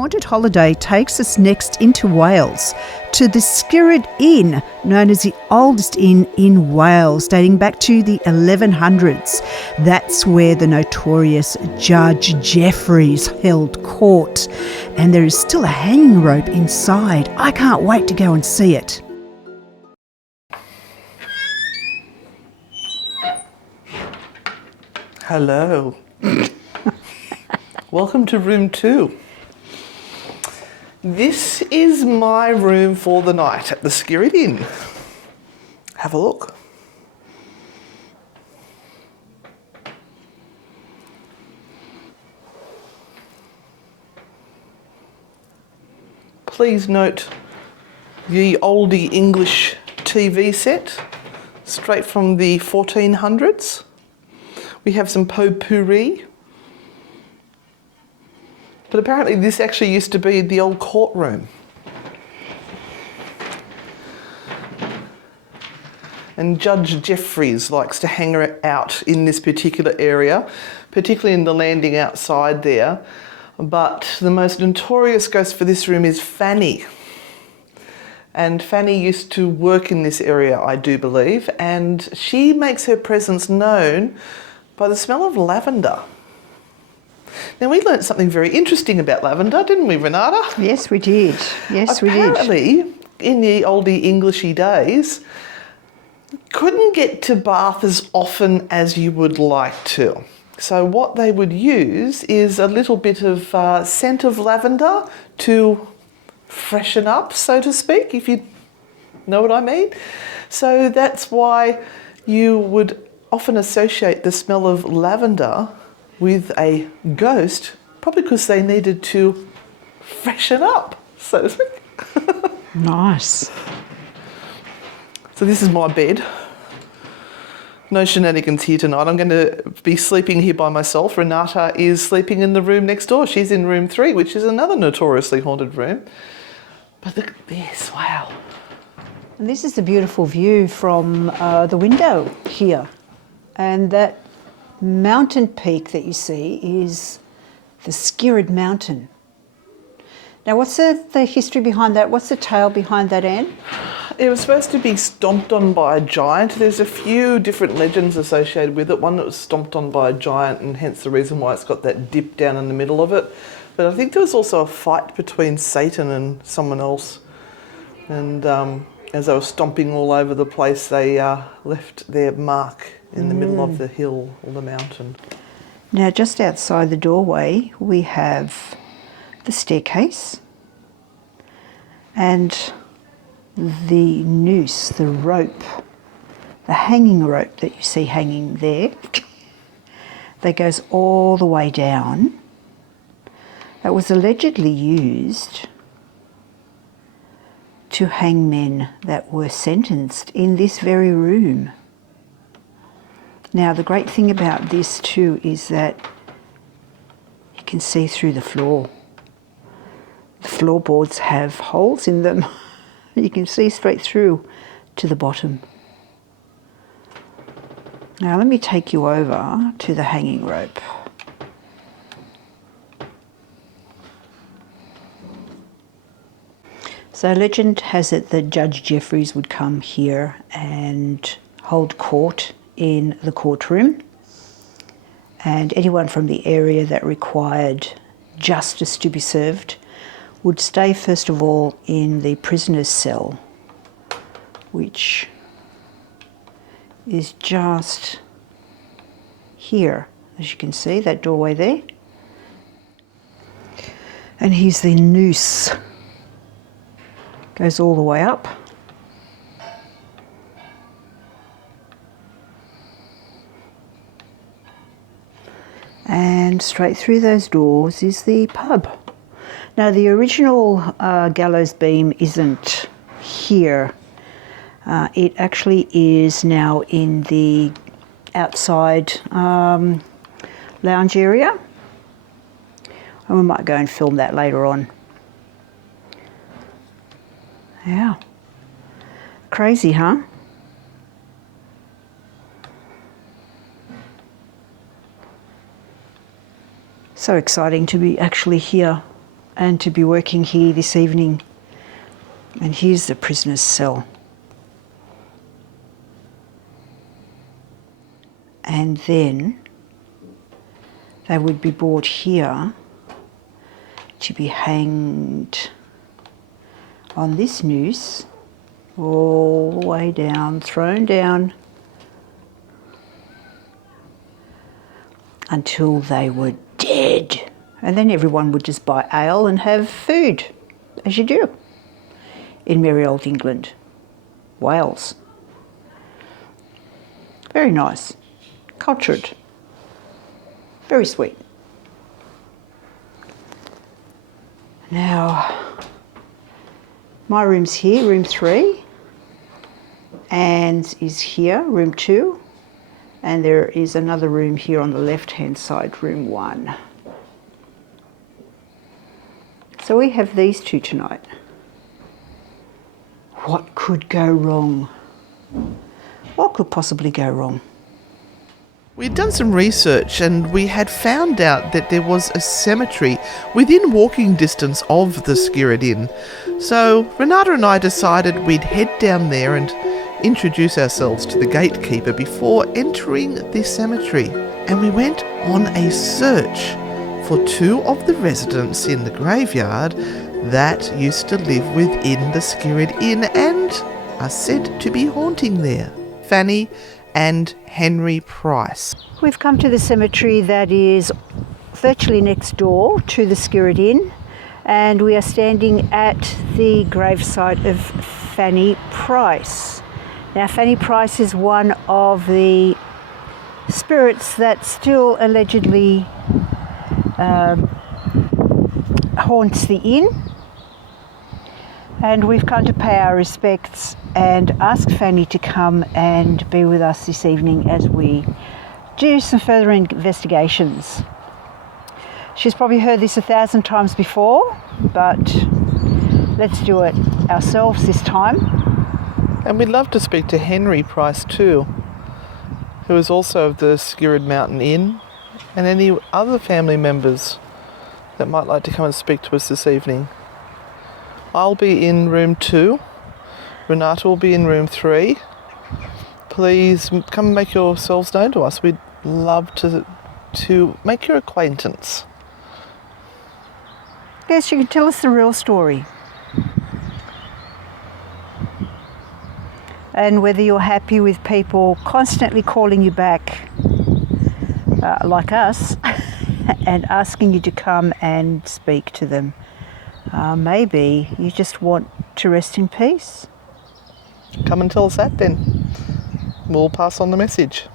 haunted holiday takes us next into Wales to the Skirrid Inn, known as the oldest inn in Wales, dating back to the 1100s. That's where the notorious Judge Jefferies held court, and there is still a hanging rope inside. I can't wait to go and see it. Hello. Welcome to room 2. This is my room for the night at the Skirrid Inn. Have a look. Please note the oldie English TV set, straight from the 1400s. We have some potpourri. But apparently this actually used to be the old courtroom. And Judge Jefferies likes to hang out in this particular area, particularly in the landing outside there. But the most notorious ghost for this room is Fanny. And Fanny used to work in this area, I do believe, and she makes her presence known by the smell of lavender. Now, we learnt something very interesting about lavender, didn't we, Renata? Yes, we did. Yes, we did. Apparently, in the oldie Englishy days, couldn't get to bath as often as you would like to. So what they would use is a little bit of scent of lavender to freshen up, so to speak, if you know what I mean. So that's why you would often associate the smell of lavender with a ghost, probably because they needed to freshen up, so to speak. Nice. So this is my bed. No shenanigans here tonight. I'm going to be sleeping here by myself. Renata is sleeping in the room next door. She's in room 3, which is another notoriously haunted room. But look at this, wow. And this is the beautiful view from the window here. And that mountain peak that you see is the Skirrid Mountain. Now, what's the history behind that? What's the tale behind that, Anne? It was supposed to be stomped on by a giant. There's a few different legends associated with it. One that was stomped on by a giant, and hence the reason why it's got that dip down in the middle of it. But I think there was also a fight between Satan and someone else. And as they were stomping all over the place, they left their mark in the middle of the hill or the mountain. Now, just outside the doorway, we have the staircase and the noose, the rope, the hanging rope that you see hanging there, that goes all the way down. That was allegedly used to hang men that were sentenced in this very room. Now, the great thing about this too is that you can see through the floor. The floorboards have holes in them. You can see straight through to the bottom. Now, let me take you over to the hanging rope. So legend has it that Judge Jefferies would come here and hold court in the courtroom, and anyone from the area that required justice to be served would stay first of all in the prisoner's cell, which is just here, as you can see, that doorway there. And here's the noose. Goes all the way up. And straight through those doors is the pub. Now, the original gallows beam isn't here. It actually is now in the outside lounge area. And we might go and film that later on. Yeah. Crazy, huh? So exciting to be actually here and to be working here this evening. And here's the prisoner's cell. And then they would be brought here to be hanged on this noose all the way down, thrown down until they were dead. And then everyone would just buy ale and have food, as you do in merry old England, Wales. Very nice, cultured, very sweet. Now, my room's here, room 3, and is here, room 2, and there is another room here on the left-hand side, room 1. So we have these two tonight. What could go wrong? What could possibly go wrong? We'd done some research and we had found out that there was a cemetery within walking distance of the Skirrid Inn. So Renata and I decided we'd head down there and introduce ourselves to the gatekeeper before entering the cemetery. And we went on a search for 2 of the residents in the graveyard that used to live within the Skirrid Inn and are said to be haunting there. Fanny and Henry Price. We've come to the cemetery that is virtually next door to the Skirrid Inn, and we are standing at the gravesite of Fanny Price. Now, Fanny Price is one of the spirits that still allegedly haunts the inn, and we've come to pay our respects and ask Fanny to come and be with us this evening as we do some further investigations. She's probably heard this 1,000 times before, but let's do it ourselves this time. And we'd love to speak to Henry Price too, who is also of the Skirrid Mountain Inn, and any other family members that might like to come and speak to us this evening. I'll be in room 2. Renata will be in room 3. Please come and make yourselves known to us. We'd love to make your acquaintance. Yes, you can tell us the real story. And whether you're happy with people constantly calling you back, like us, and asking you to come and speak to them. Maybe you just want to rest in peace. Come and tell us that then. We'll pass on the message.